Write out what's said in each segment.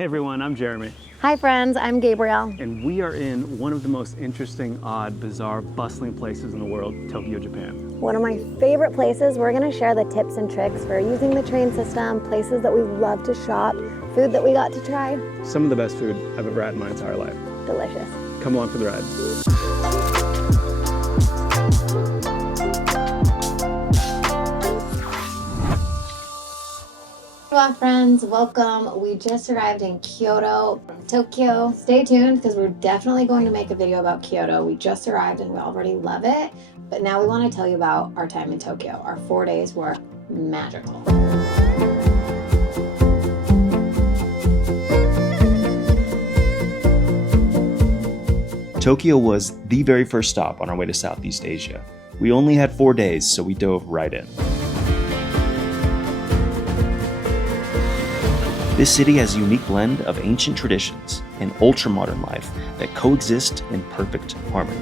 Hey everyone, I'm Jeremy. Hi friends, I'm Gabrielle. And we are in one of the most interesting, odd, bizarre, bustling places in the world, Tokyo, Japan. One of my favorite places. We're gonna share the tips and tricks for using the train system, places that we love to shop, food that we got to try. Some of the best food I've ever had in my entire life. Delicious. Come along for the ride. Hello friends, welcome. We just arrived in Kyoto from Tokyo. Stay tuned because we're definitely going to make a video about Kyoto. We just arrived and we already love it, but now we want to tell you about our time in Tokyo. Our 4 days were magical. Tokyo was the very first stop on our way to Southeast Asia. We only had 4 days, so we dove right in. This city has a unique blend of ancient traditions and ultra-modern life that coexist in perfect harmony.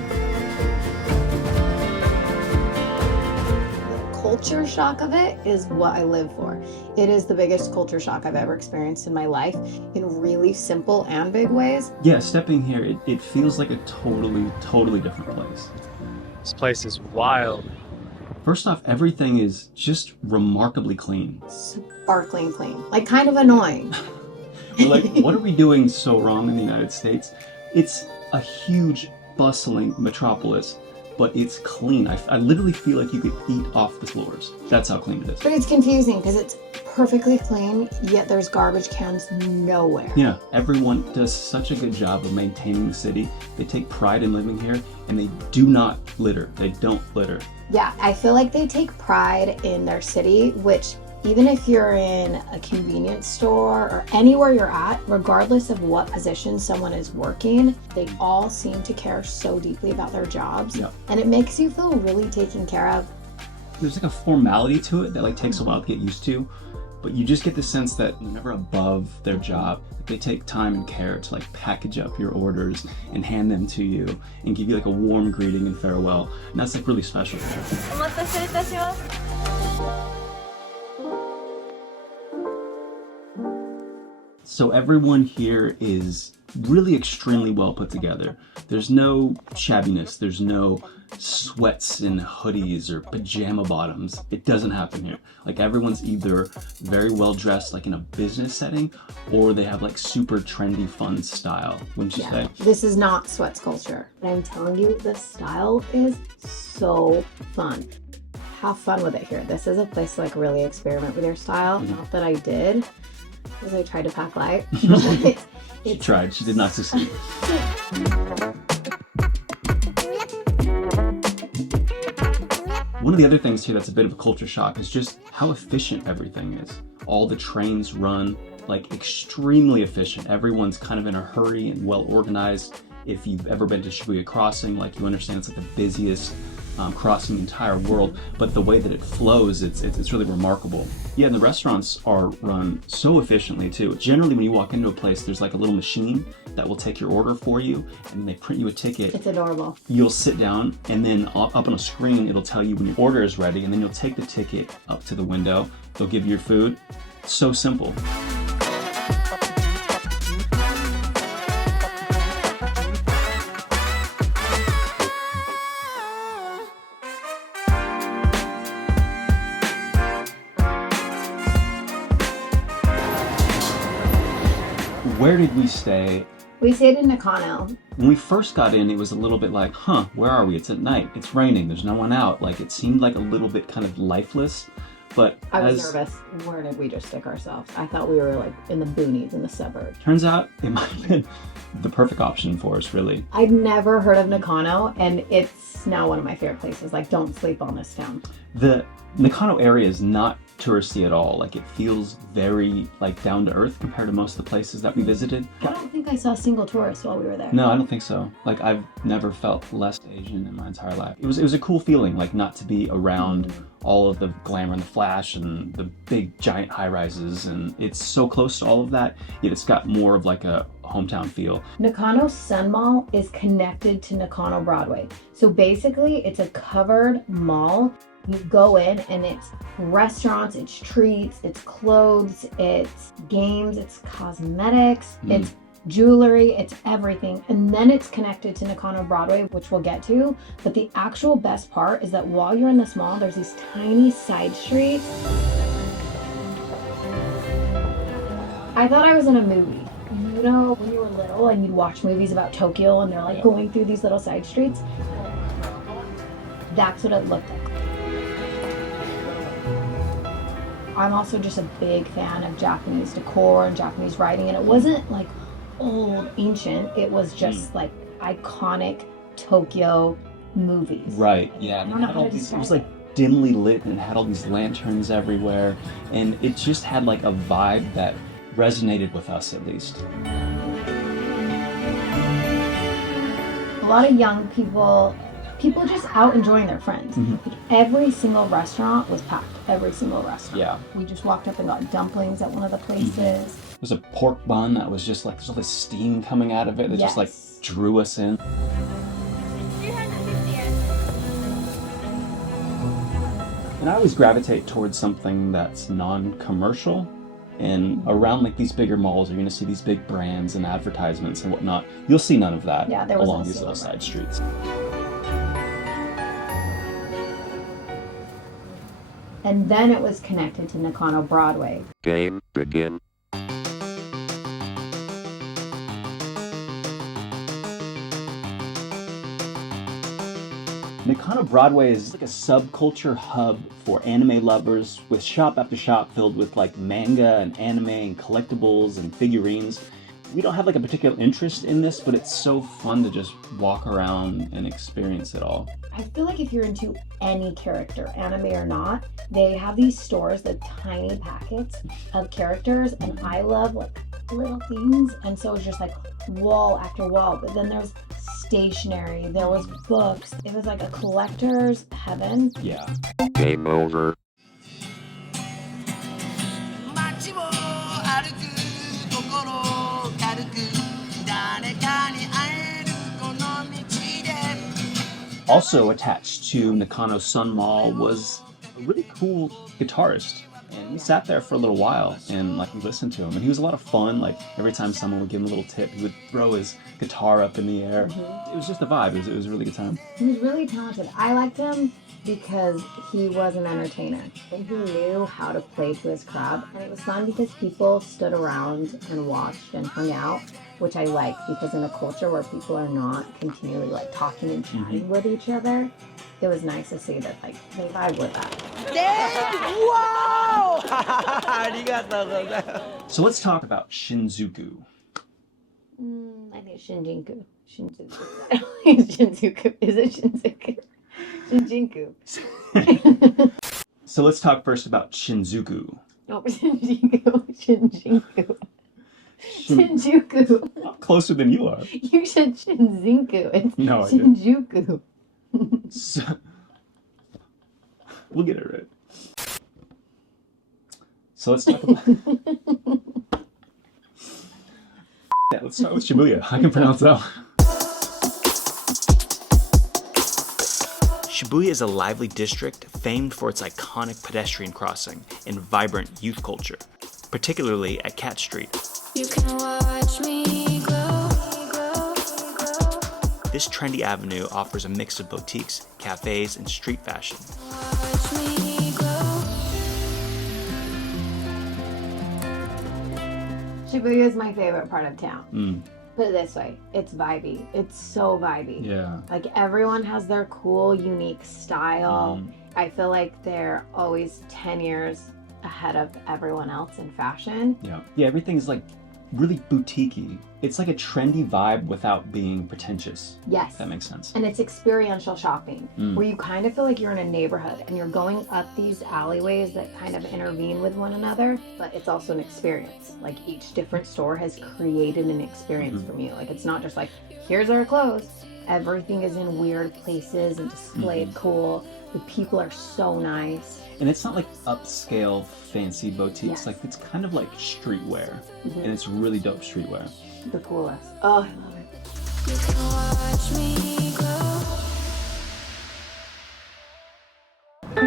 The culture shock of it is what I live for. It is the biggest culture shock I've ever experienced in my life in really simple and big ways. Yeah, stepping here, it feels like a totally different place. This place is wild. First off, everything is just remarkably clean. Sparkling clean, like kind of annoying. We're like, what are we doing so wrong in the United States? It's a huge, bustling metropolis, but it's clean. I literally feel like you could eat off the floors. That's how clean it is. But it's confusing because it's perfectly clean, yet there's garbage cans nowhere. Yeah, everyone does such a good job of maintaining the city. They take pride in living here, and they do not litter. They don't litter. Yeah, I feel like they take pride in their city, which even if you're in a convenience store or anywhere you're at, regardless of what position someone is working, they all seem to care so deeply about their jobs. Yep. And it makes you feel really taken care of. There's like a formality to it that like takes a while to get used to, but you just get the sense that they're never above their job. They take time and care to like package up your orders and hand them to you and give you like a warm greeting and farewell. And that's like really special. So everyone here is really extremely well put together. There's no shabbiness, there's no sweats and hoodies or pajama bottoms. It doesn't happen here. Like everyone's either very well dressed like in a business setting, or they have like super trendy fun style, wouldn't you say? This is not sweats culture. But I'm telling you, the style is so fun. Have fun with it here. This is a place to like really experiment with your style. Mm-hmm. Not that I did, because I tried to pack light. She tried, she did not succeed. One of the other things here that's a bit of a culture shock is just how efficient everything is. All the trains run like extremely efficient. Everyone's kind of in a hurry and well organized. If you've ever been to Shibuya Crossing, like you understand it's like the busiest crossing in the entire world, but the way that it flows, it's really remarkable. Yeah, and the restaurants are run so efficiently too. Generally, when you walk into a place, there's like a little machine that will take your order for you, and they print you a ticket. It's adorable. You'll sit down, and then up on a screen, it'll tell you when your order is ready, and then you'll take the ticket up to the window. They'll give you your food. So simple. Where did we stay? We stayed in Nakano. When we first got in, it was a little bit like, where are we? It's at night, it's raining, there's no one out. Like it seemed like a little bit kind of lifeless, but I was nervous. Where did we just stick ourselves? I thought we were like in the boonies, in the suburbs. Turns out it might have been the perfect option for us, really. I'd never heard of Nakano, and it's now one of my favorite places. Like, don't sleep on this town. The Nakano area is not touristy at all. Like it feels very like down to earth compared to most of the places that we visited. I don't think I saw a single tourist while we were there. No, I don't think so. Like I've never felt less Asian in my entire life. It was a cool feeling, like not to be around all of the glamour and the flash and the big giant high rises, and it's so close to all of that, yet it's got more of like a hometown feel. Nakano Sun Mall is connected to Nakano Broadway. So basically it's a covered mall. You go in and it's restaurants, it's treats, it's clothes, it's games, it's cosmetics, it's jewelry, it's everything. And then it's connected to Nakano Broadway, which we'll get to. But the actual best part is that while you're in this mall, there's these tiny side streets. I thought I was in a movie. You know, when you were little and you'd watch movies about Tokyo and they're like going through these little side streets? That's what it looked like. I'm also just a big fan of Japanese decor and Japanese writing, and it wasn't like old, ancient. It was just like iconic Tokyo movies. Right, yeah. I don't know how to describe it was like dimly lit and it had all these lanterns everywhere, and it just had like a vibe that resonated with us, at least. A lot of young people just out enjoying their friends. Like every single restaurant was packed. Every single restaurant. Yeah. We just walked up and got dumplings at one of the places. There's a pork bun that was just like, there's all this steam coming out of it that just like drew us in. And I always gravitate towards something that's non-commercial. And around like these bigger malls, you're going to see these big brands and advertisements and whatnot. You'll see none of that along these little side streets. And then it was connected to Nakano Broadway. Game begin. Nakano Broadway is like a subculture hub for anime lovers, with shop after shop filled with like manga and anime and collectibles and figurines. We don't have like a particular interest in this, but it's so fun to just walk around and experience it all. I feel like if you're into any character, anime or not, they have these stores, the tiny packets of characters, and I love like little things, and so it's just like wall after wall. But then there's stationery, there was books. It was like a collector's heaven. Yeah. Game over. Also attached to Nakano Sun Mall was a really cool guitarist. And we sat there for a little while and like we listened to him, and he was a lot of fun. Like every time someone would give him a little tip, he would throw his guitar up in the air. It was just a vibe. It was a really good time. He was really talented. I liked him because he was an entertainer and he knew how to play to his crowd, and it was fun because people stood around and watched and hung out, which I like, because in a culture where people are not continually like talking and chatting with each other, it was nice to see that like they vibe with that. So let's talk about Shinjuku. I think Shinjuku. Shinjuku. I don't think it's Shinjuku. Is it Shinjuku? Shinjuku. So let's talk first about Shinjuku. Oh, Shinjuku. Shinjuku. Shinjuku. I'm closer than you are. You said Shinjuku. It's No, I didn't. Shinjuku. So, we'll get it right. So let's talk about... Yeah, let's start with Shibuya. I can pronounce that one. Shibuya is a lively district famed for its iconic pedestrian crossing and vibrant youth culture, particularly at Cat Street. You can watch me glow. This trendy avenue offers a mix of boutiques, cafes, and street fashion. Watch me glow. Shibuya is my favorite part of town. Put it this way, it's vibey. It's so vibey. Yeah. Like everyone has their cool, unique style. I feel like they're always 10 years ahead of everyone else in fashion. Yeah. Yeah, everything's like really boutique-y. It's like a trendy vibe without being pretentious. Yes. If that makes sense. And it's experiential shopping, where you kind of feel like you're in a neighborhood and you're going up these alleyways that kind of intervene with one another, but it's also an experience. Like each different store has created an experience from you. Like it's not just like, here's our clothes. Everything is in weird places and displayed cool. The people are so nice. And it's not like upscale fancy boutiques. Yes. Like it's kind of like streetwear. And it's really dope streetwear. The coolest. Oh, I love it. You can watch me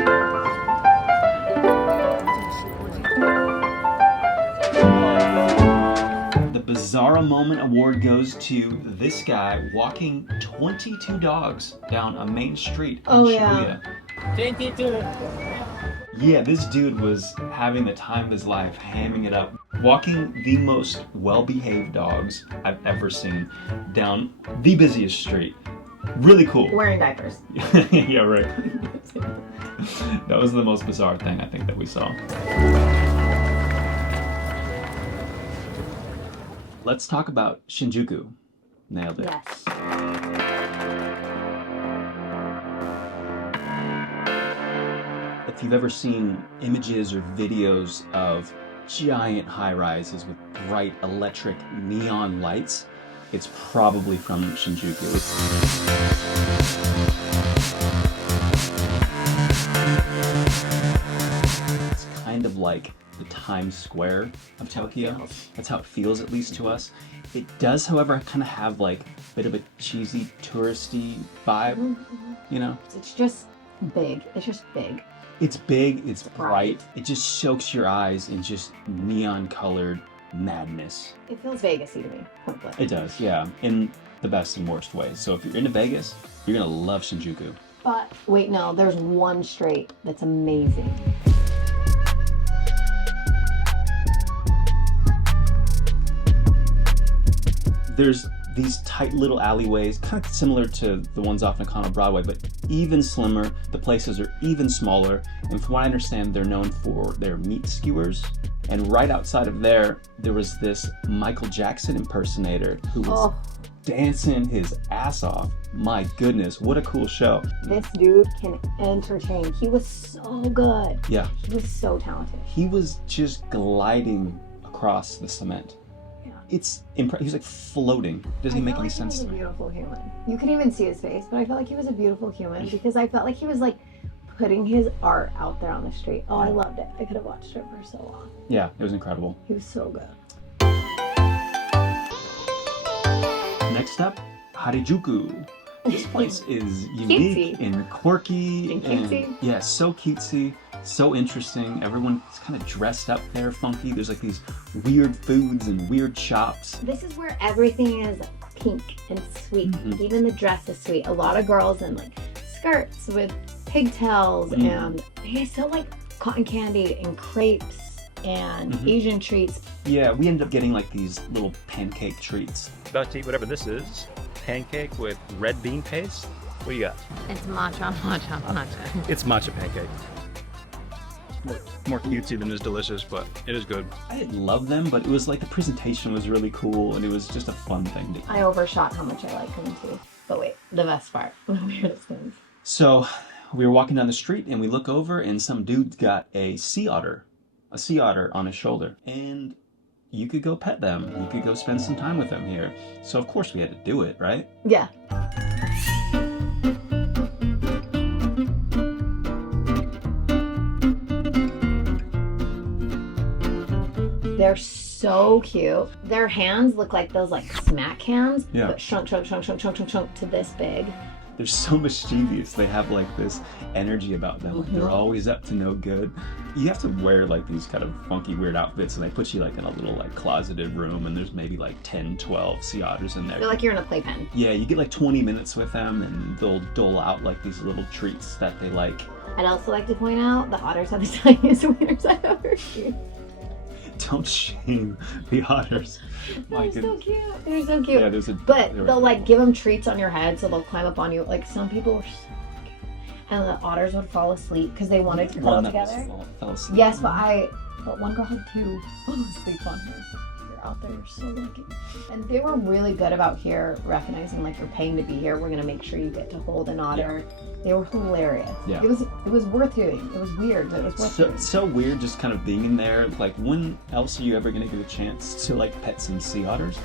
glow. Bizarre Moment award goes to this guy walking 22 dogs down a main street in Shibuya. 22. Yeah, this dude was having the time of his life, hamming it up, walking the most well-behaved dogs I've ever seen down the busiest street. Really cool. Wearing diapers. Yeah, right. That was the most bizarre thing I think that we saw. Let's talk about Shinjuku. Nailed it. Yes. If you've ever seen images or videos of giant high-rises with bright electric neon lights, it's probably from Shinjuku. It's kind of like the Times Square of Tokyo. That's how it feels, at least to us. It does, however, kind of have like a bit of a cheesy, touristy vibe, you know? It's just big. It's just big. It's big, it's bright, it just soaks your eyes in just neon-colored madness. It feels Vegas-y to me. Point blank. It does, yeah, in the best and worst ways. So if you're into Vegas, you're gonna love Shinjuku. But wait, no, there's one street that's amazing. There's these tight little alleyways, kind of similar to the ones off Nakano Broadway, but even slimmer. The places are even smaller, and from what I understand, they're known for their meat skewers. And right outside of there was this Michael Jackson impersonator who was dancing his ass off. My goodness, what a cool show. This dude can entertain. He was so good. Yeah. He was so talented. He was just gliding across the cement. Yeah. It's he's like floating. Doesn't even make any sense He to was a me. beautiful human. You could even see his face, but I felt like he was a beautiful human because I felt like he was like putting his art out there on the street. Oh, I loved it. I could have watched it for so long. Yeah, it was incredible. He was so good. Next up, Harajuku. This place is unique Cutesy. and quirky And cutesy. yeah, so cutesy, so interesting. Everyone's kind of dressed up there, funky. There's like these weird foods and weird shops. This is where everything is pink and sweet. Mhm. Even the dress is sweet. A lot of girls in like skirts with pigtails and they sell like cotton candy and crepes and Asian treats. Yeah, we ended up getting like these little pancake treats. About to eat whatever this is. Pancake with red bean paste. What do you got? It's matcha. It's matcha pancake. More cutesy than is delicious, but it is good. I didn't love them, but it was like the presentation was really cool and it was just a fun thing to eat. I overshot how much I like them too. But wait, the best part, the weirdest things. So we were walking down the street and we look over and some dude's got a sea otter on his shoulder. And you could go pet them. You could go spend some time with them here. So of course we had to do it, right? Yeah. They're so cute. Their hands look like those like smack hands, Yeah. but shrunk to this big. They're so mischievous. They have like this energy about them. Like they're always up to no good. You have to wear like these kind of funky weird outfits and they put you like in a little like closeted room and there's maybe like 10, 12 sea otters in there. I feel like you're in a playpen. Yeah, you get like 20 minutes with them and they'll dole out like these little treats that they like. I'd also like to point out the otters have the tiniest wieners I've ever seen. Don't shame the otters. My They're so goodness. cute. They're so cute. Yeah, But they were they'll like give them treats on your head so they'll climb up on you. Like some people were so cute. And the otters would fall asleep because they wanted to cuddle one that was together. fell asleep. Yes, but one girl had two. Sleep on her. You're out there, you're so lucky. And they were really good about here recognizing like you're paying to be here. We're gonna make sure you get to hold an otter. They were hilarious. Yeah. It was worth doing. It was weird, but it was worth doing. So weird just kind of being in there. Like when else are you ever gonna get a chance to like pet some sea otters?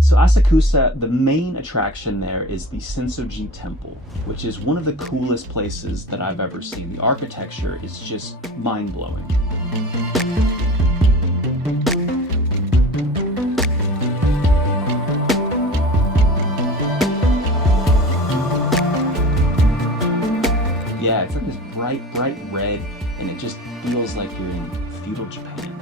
So Asakusa, the main attraction there is the Senso Temple, which is one of the coolest places that I've ever seen. The architecture is just mind-blowing. Yeah, it's like this bright red and it just feels like you're in feudal Japan.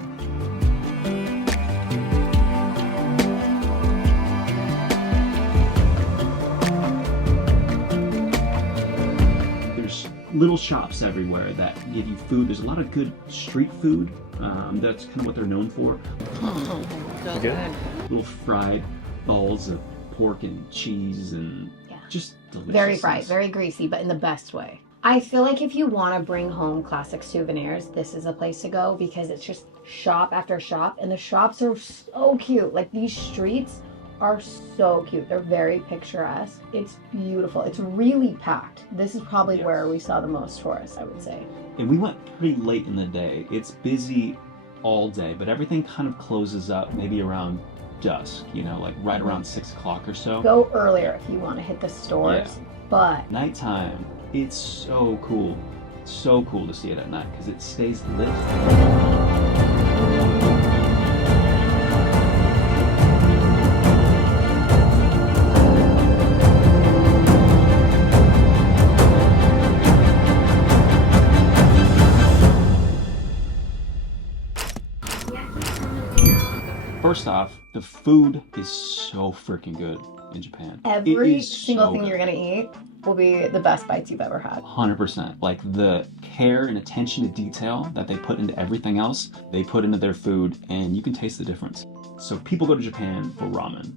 There's little shops everywhere that give you food. There's a lot of good street food. That's kind of what they're known for. Good. Little fried balls of pork and cheese and just delicious. Very fried, very greasy, but in the best way. I feel like if you want to bring home classic souvenirs, this is a place to go because it's just shop after shop, and the shops are so cute. Like, these streets are so cute. They're very picturesque. It's beautiful. It's really packed. This is probably where we saw the most tourists, I would say. And we went pretty late in the day. It's busy all day, but everything kind of closes up maybe around dusk, you know, like right around 6 o'clock or so. Go earlier if you want to hit the stores, but Nighttime, it's so cool. It's so cool to see it at night because it stays lit. First off, the food is so freaking good in Japan. every single thing you're gonna eat will be the best bites you've ever had. 100%. Like the care and attention to detail that they put into everything else, they put into their food, and you can taste the difference. So people go to Japan for ramen,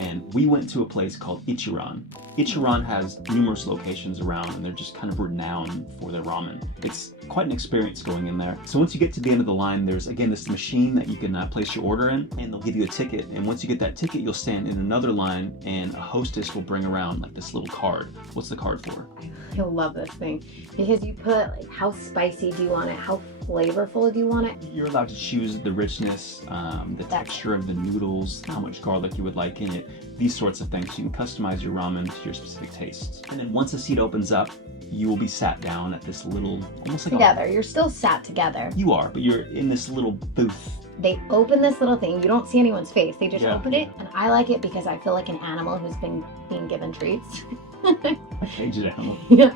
and we went to a place called Ichiran. Ichiran has numerous locations around, and they're just kind of renowned for their ramen. It's quite an experience going in there. So once you get to the end of the line, there's again this machine that you can place your order in, and they'll give you a ticket. And once you get that ticket, you'll stand in another line, and a hostess will bring around like this little card. What's the card for? You'll love this thing because you put like how spicy do you want it, how flavorful do you want it. You're allowed to choose the richness, the texture of the noodles, how much garlic you would like in it, these sorts of things. You can customize your ramen to your specific tastes. And then once the seat opens up, you will be sat down at this little, almost like together. You're still sat together. You are, but you're in this little booth. They open this little thing. You don't see anyone's face. They just Yeah. open it, and I like it because I feel like an animal who's been being given treats. A caged animal. Yes,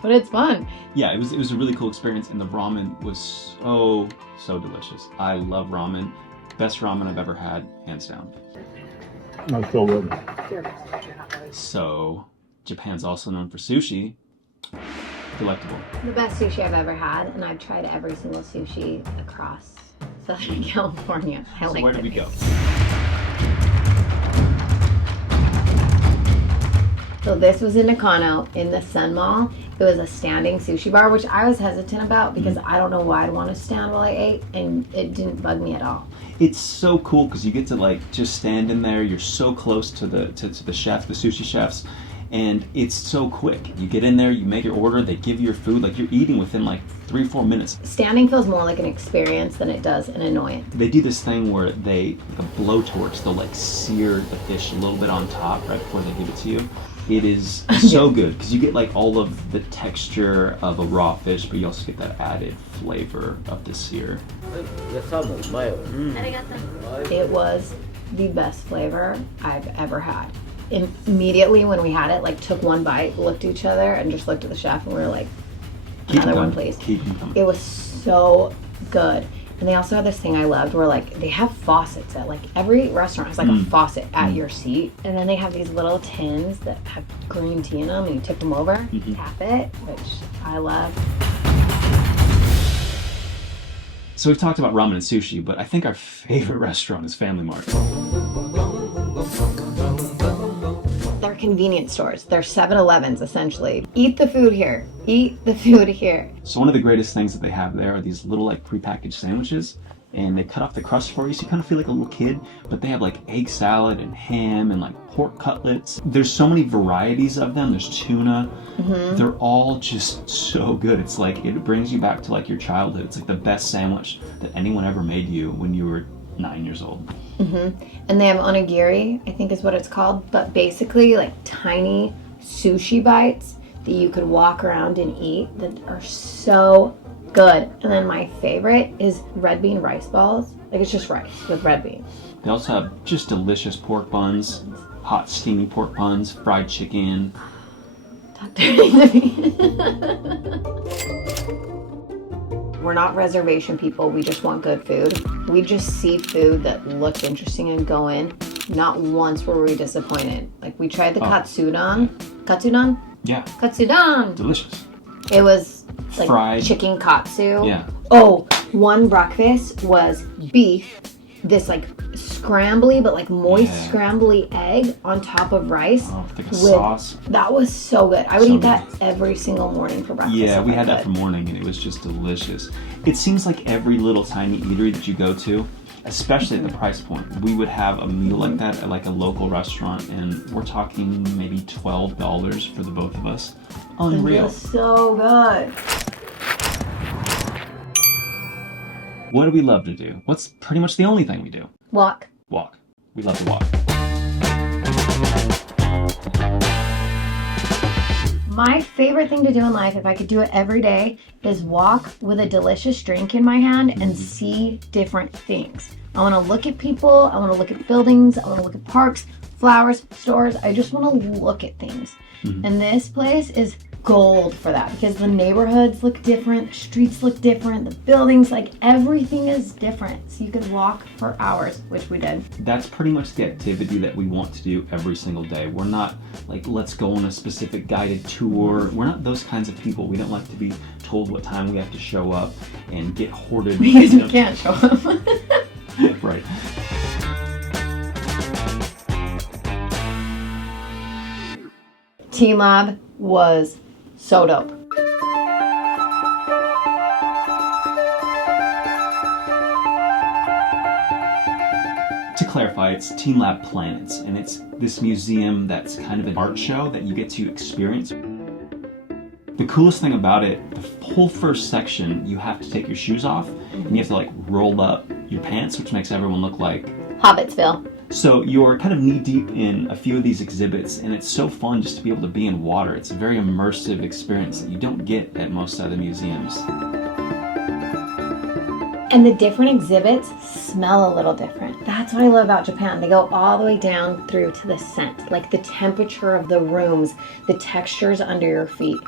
but it's fun. Yeah, it was a really cool experience, and the ramen was so delicious. I love ramen. Best ramen I've ever had, hands down. That's so good. So, Japan's also known for sushi. Delectable. The best sushi I've ever had, and I've tried every single sushi across Southern California. I So like where did the we go? So this was in Nakano in the Sun Mall. It was a standing sushi bar, which I was hesitant about because I don't know why I'd want to stand while I ate, and it didn't bug me at all. It's so cool because you get to like just stand in there. You're so close to the chef, the sushi chefs, and it's so quick. You get in there, you make your order, they give you your food. Like you're eating within like 3-4 minutes. Standing feels more like an experience than it does an annoyance. They do this thing where they, like a blowtorch, they'll like sear the fish a little bit on top right before they give it to you. It is so good because you get like all of the texture of a raw fish, but you also get that added flavor of the sear. It was the best flavor I've ever had. Immediately when we had it, like took one bite, looked at each other, and just looked at the chef, and we were like, Keep 'em another one, coming. please. Keep 'em coming. It was so good. And they also have this thing I loved where like they have faucets at like every restaurant has like a faucet at your seat. And then they have these little tins that have green tea in them and you tip them over, tap it, which I love. So we've talked about ramen and sushi, but I think our favorite restaurant is Family Mart. They're convenience stores. They're 7-Elevens essentially. Eat the food here. Eat the food here. So one of the greatest things that they have there are these little like prepackaged sandwiches, and they cut off the crust for you so you kind of feel like a little kid, but they have like egg salad and ham and like pork cutlets. There's so many varieties of them. There's tuna. They're all just so good. It's like it brings you back to like your childhood. It's like the best sandwich that anyone ever made you when you were 9 years old. And they have onigiri, I think is what it's called, but basically like tiny sushi bites that you could walk around and eat that are so good. And then my favorite is red bean rice balls. Like it's just rice with red beans. They also have just delicious pork buns, hot steamy pork buns, fried chicken. Talk dirty to me. We're not reservation people. We just want good food. We just see food that looks interesting and go in. Not once were we disappointed. Like we tried the katsudon. Katsudon? Yeah. Katsudon! Delicious. It was like Fried. chicken katsu. Yeah. Oh, one breakfast was beef, this like scrambly but like moist scrambly egg on top of rice. Oh, with like a sauce. That was so good. I would So eat that good. every single morning for breakfast. Yeah, if we I had that for could. morning and it was just delicious. It seems like every little tiny eatery that you go to, especially at the price point, we would have a meal like that at like a local restaurant, and we're talking maybe $12 for the both of us. It Unreal. was so good. What do we love to do? What's pretty much the only thing we do? Walk. Walk. We love to walk. My favorite thing to do in life, if I could do it every day, is walk with a delicious drink in my hand and see different things. I want to look at people, I want to look at buildings, I want to look at parks, flowers, stores. I just want to look at things. And this place is gold for that because the neighborhoods look different, the streets look different, the buildings, like everything is different. So you could walk for hours, which we did. That's pretty much the activity that we want to do every single day. We're not like, let's go on a specific guided tour. We're not those kinds of people. We don't like to be told what time we have to show up and get hoarded. Because we can't show up. Right. TeamLab was so dope. To clarify, it's TeamLab Planets, and it's this museum that's kind of an art show that you get to experience. The coolest thing about it, the whole first section, you have to take your shoes off, and you have to like roll up your pants, which makes everyone look like Hobbitsville. So you're kind of knee deep in a few of these exhibits, and it's so fun just to be able to be in water. It's a very immersive experience that you don't get at most other museums. And the different exhibits smell a little different. That's what I love about Japan. They go all the way down through to the scent, like the temperature of the rooms, the textures under your feet.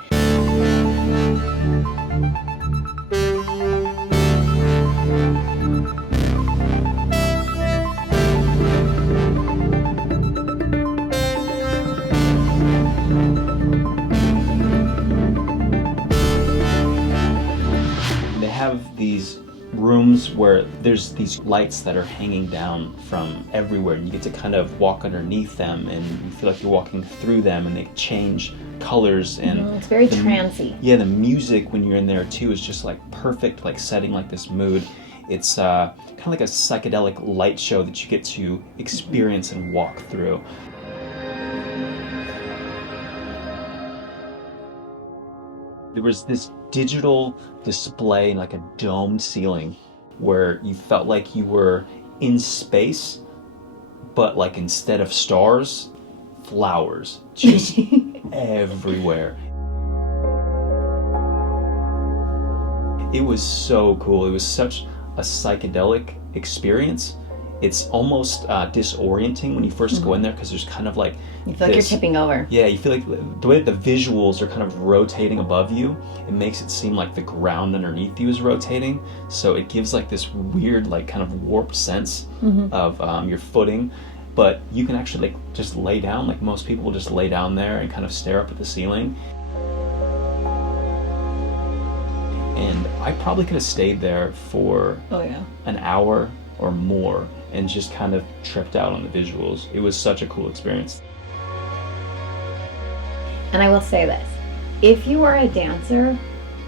They have these rooms where there's these lights that are hanging down from everywhere, and you get to kind of walk underneath them, and you feel like you're walking through them, and they change colors. And It's very trancy. Yeah, the music when you're in there too is just like perfect, like setting like this mood. It's kind of like a psychedelic light show that you get to experience and walk through. There was this digital display in like a domed ceiling where you felt like you were in space, but like instead of stars, flowers just everywhere. It was so cool. It was such a psychedelic experience. It's almost disorienting when you first go in there because there's kind of like You feel like you're tipping over. Yeah, you feel like the way that the visuals are kind of rotating above you, it makes it seem like the ground underneath you is rotating. So it gives like this weird, like kind of warped sense of your footing. But you can actually like just lay down, like most people will just lay down there and kind of stare up at the ceiling. And I probably could have stayed there for an hour or more and just kind of tripped out on the visuals. It was such a cool experience. And I will say this, if you are a dancer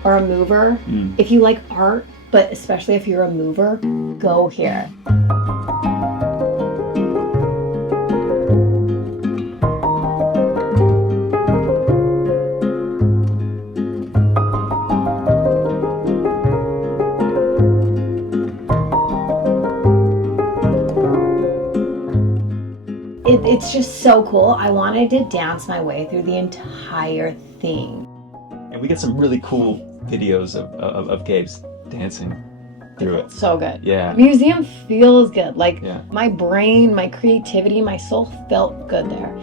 or a mover, if you like art, but especially if you're a mover, go here. It's just so cool. I wanted to dance my way through the entire thing. And we get some really cool videos of Gabe's dancing through it. So good. Yeah. Museum feels good. Like Yeah. my brain, my creativity, my soul felt good there.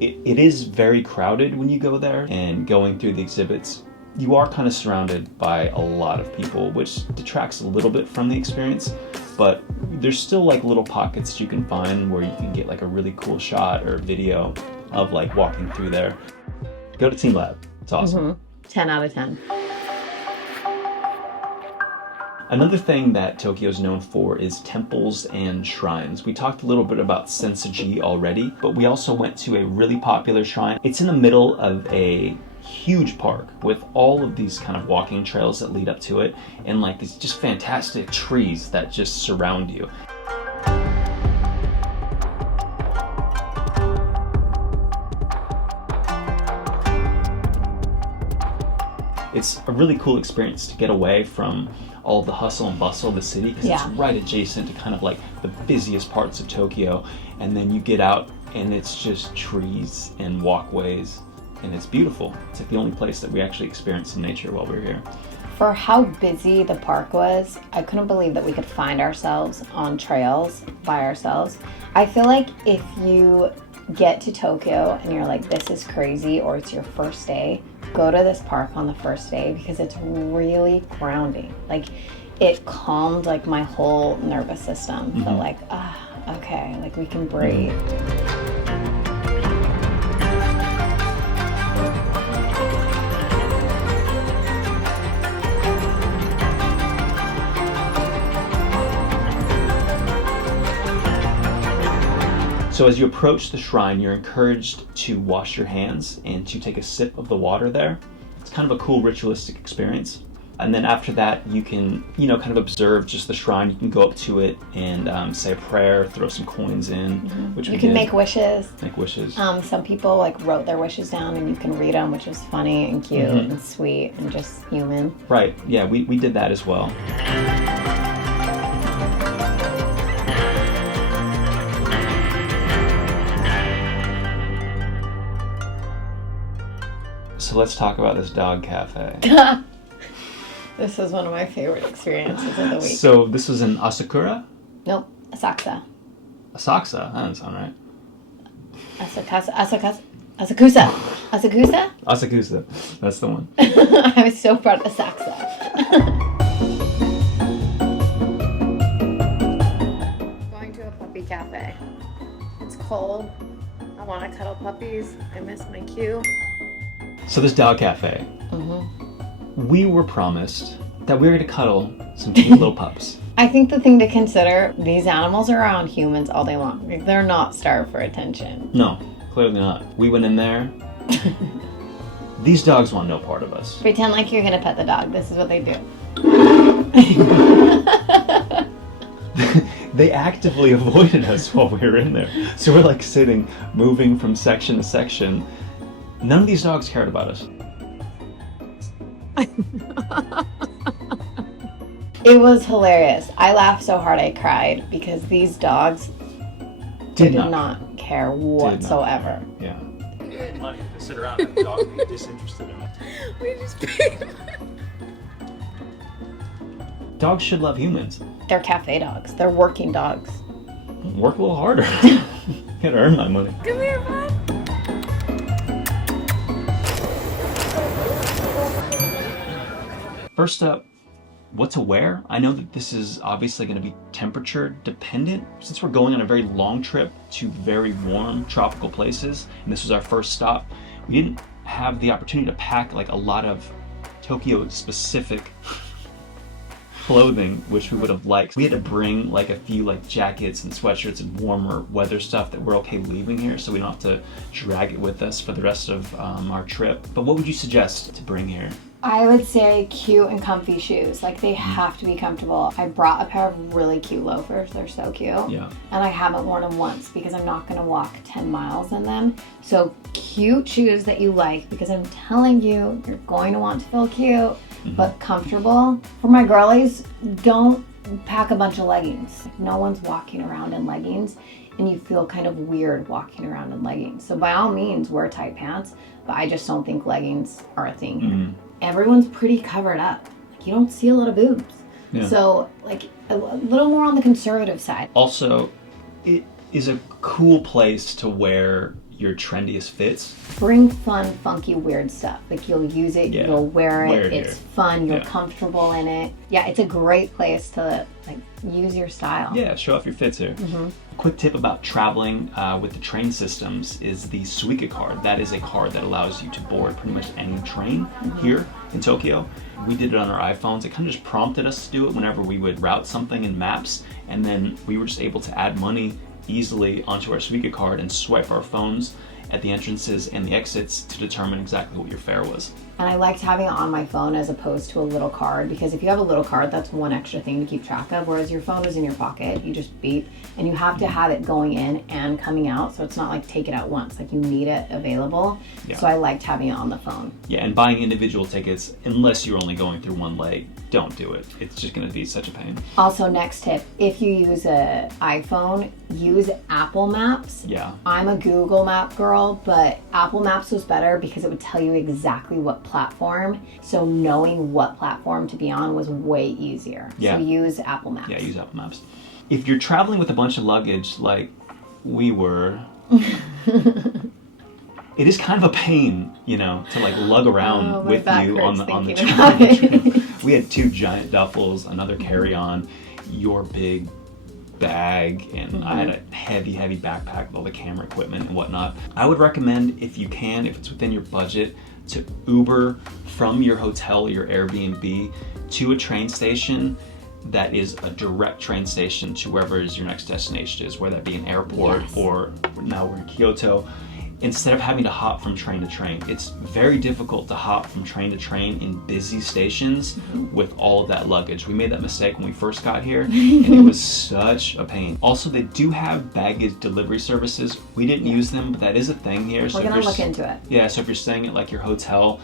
It is very crowded when you go there, and going through the exhibits you are kind of surrounded by a lot of people, which detracts a little bit from the experience, but there's still like little pockets you can find where you can get like a really cool shot or video of like walking through there. Go to TeamLab. It's awesome. 10 out of 10. Another thing that Tokyo is known for is temples and shrines. We talked a little bit about Senso already, but we also went to a really popular shrine. It's in the middle of a huge park with all of these kind of walking trails that lead up to it and like these just fantastic trees that just surround you. It's a really cool experience to get away from all the hustle and bustle of the city because it's right adjacent to kind of like the busiest parts of Tokyo, and then you get out and it's just trees and walkways and it's beautiful. It's like the only place that we actually experienced some nature while we were here. For how busy the park was, I couldn't believe that we could find ourselves on trails by ourselves. I feel like if you get to Tokyo and you're like, this is crazy, or it's your first day, go to this park on the first day because it's really grounding. Like, it calmed like my whole nervous system. Felt like, okay, like we can breathe. So as you approach the shrine, you're encouraged to wash your hands and to take a sip of the water there. It's kind of a cool ritualistic experience. And then after that, you can, kind of observe just the shrine. You can go up to it and say a prayer, throw some coins in, which you can make wishes. Make wishes. Some people like wrote their wishes down and you can read them, which is funny and cute and sweet and just human. Right, yeah, we did that as well. So let's talk about this dog cafe. This is one of my favorite experiences of the week. So this was in Asakura? Nope, Asakusa. Asakusa? That doesn't sound right. Asakusa. Asakusa, that's the one. I was so proud of Asakusa. Going to a puppy cafe. It's cold. I want to cuddle puppies. I miss my cue. So this dog cafe, we were promised that we were going to cuddle some cute little pups. I think the thing to consider, these animals are around humans all day long. Like, they're not starved for attention. No, clearly not. We went in there. These dogs want no part of us. Pretend like you're going to pet the dog. This is what they do. They actively avoided us while we were in there. So we're like sitting, moving from section to section. None of these dogs cared about us. It was hilarious. I laughed so hard I cried because these dogs did not care whatsoever. Yeah. Money to sit around and the dog be disinterested in it. We just paid. Dogs should love humans. They're cafe dogs. They're working dogs. Work a little harder. Gotta earn my money. Come here, bud. First up, what to wear? I know that this is obviously going to be temperature dependent. Since we're going on a very long trip to very warm tropical places, and this was our first stop, we didn't have the opportunity to pack like a lot of Tokyo specific clothing, which we would have liked. We had to bring like a few like jackets and sweatshirts and warmer weather stuff that we're okay leaving here, so we don't have to drag it with us for the rest of our trip. But what would you suggest to bring here? I would say cute and comfy shoes. Like, they have to be comfortable. I brought a pair of really cute loafers. They're so cute. Yeah. And I haven't worn them once because I'm not going to walk 10 miles in them. So cute shoes that you like, because I'm telling you, you're going to want to feel cute, but comfortable. For my girlies, don't pack a bunch of leggings. No one's walking around in leggings, and you feel kind of weird walking around in leggings. So by all means, wear tight pants, but I just don't think leggings are a thing here. Everyone's pretty covered up. Like, you don't see a lot of boobs. Yeah. So, like, a little more on the conservative side. Also, it is a cool place to wear your trendiest fits. Bring fun, funky, weird stuff. Like you'll use it, Yeah. you'll wear Wear it, it it's here. fun, you're Yeah. comfortable in it. Yeah, it's a great place to like use your style. Yeah, show off your fits here. Quick tip about traveling with the train systems is the Suica card. That is a card that allows you to board pretty much any train here in Tokyo. We did it on our iPhones. It kind of just prompted us to do it whenever we would route something in maps, and then we were just able to add money easily onto our Suica card and swipe our phones at the entrances and the exits to determine exactly what your fare was. And I liked having it on my phone as opposed to a little card, because if you have a little card, that's one extra thing to keep track of, whereas your phone is in your pocket, you just beep, and you have to have it going in and coming out, so it's not like take it out once, like you need it available. Yeah. So I liked having it on the phone. Yeah, and buying individual tickets, unless you're only going through one leg, don't do it. It's just gonna be such a pain. Also, next tip, if you use an iPhone, use Apple Maps. Yeah. I'm a Google Map girl, but Apple Maps was better because it would tell you exactly what platform. So knowing what platform to be on was way easier. Yeah. So use Apple Maps. Yeah, use Apple Maps. If you're traveling with a bunch of luggage like we were, it is kind of a pain, you know, to like lug around my with back you hurts on the thinking about it. We had 2 giant duffels, another carry-on, your big bag, and I had a heavy backpack with all the camera equipment and whatnot. I would recommend, if you can, if it's within your budget, to Uber from your hotel or your Airbnb to a train station that is a direct train station to wherever is your next destination is, whether that be an airport Yes. or now we're in Kyoto. Instead of having to hop from train to train, it's very difficult to hop from train to train in busy stations with all of that luggage. We made that mistake when we first got here, and it was such a pain. Also, they do have baggage delivery services. We didn't use them, but that is a thing here. We're gonna look into it. Yeah, so if you're staying at like your hotel,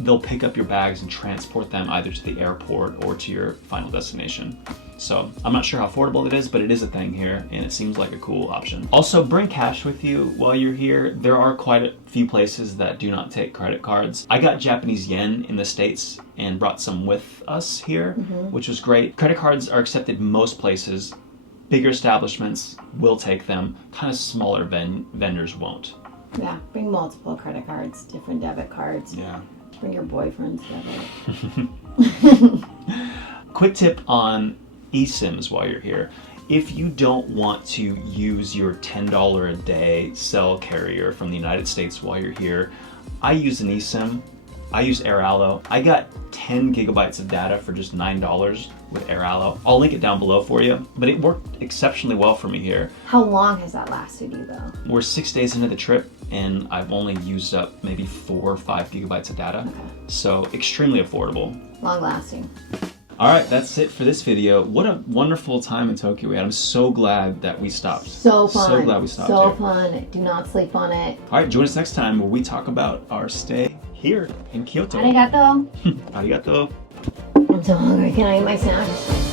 they'll pick up your bags and transport them either to the airport or to your final destination. So I'm not sure how affordable it is, but it is a thing here, and it seems like a cool option. Also, bring cash with you while you're here. There are quite a few places that do not take credit cards. I got Japanese yen in the States and brought some with us here, which was great. Credit cards are accepted most places. Bigger establishments will take them. Kind of smaller vendors won't. Yeah, bring multiple credit cards, different debit cards. Yeah. Bring your boyfriend's debit. Quick tip on eSIMs while you're here. If you don't want to use your $10 a day cell carrier from the United States while you're here, I use an eSIM. I use AirAllo. I got 10 gigabytes of data for just $9 with AirAllo. I'll link it down below for you, but it worked exceptionally well for me here. How long has that lasted you though? We're 6 days into the trip, and I've only used up maybe 4 or 5 gigabytes of data. So extremely affordable. Long lasting. All right, that's it for this video. What a wonderful time in Tokyo we had. I'm so glad that we stopped. So fun. So glad we stopped So here. fun. Do not sleep on it. All right, join us next time where we talk about our stay here in Kyoto. Arigato. Arigato. I'm so hungry. Can I eat my snacks?